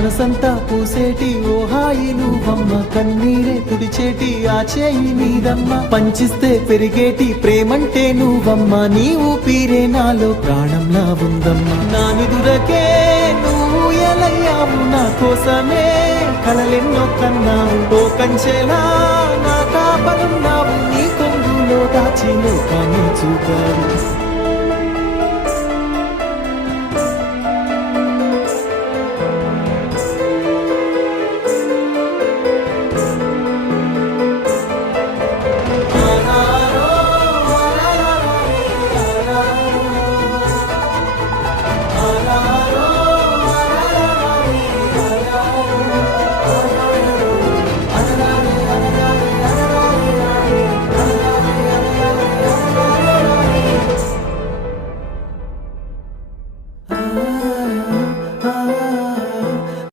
మనసంతా పూసేటి ఓ హాయి నువ్వమ్మ, కన్నీరే తుడిచేటి ఆ చేయి నీదమ్మ, పంచిస్తే పెరిగేటి ప్రేమంటే నువ్వమ్మ, నీ ఊపిరే నాలో ప్రాణంలా ఉందమ్మా. నా నిదురకే నువ్వు ఎలయ్యావు, నా కోసమే కలలెన్నో కన్నావు, ఓ కంచెలా నా కాపలున్నావు, నీ కొంగులో దాచి లోకాన్ని చూపావు.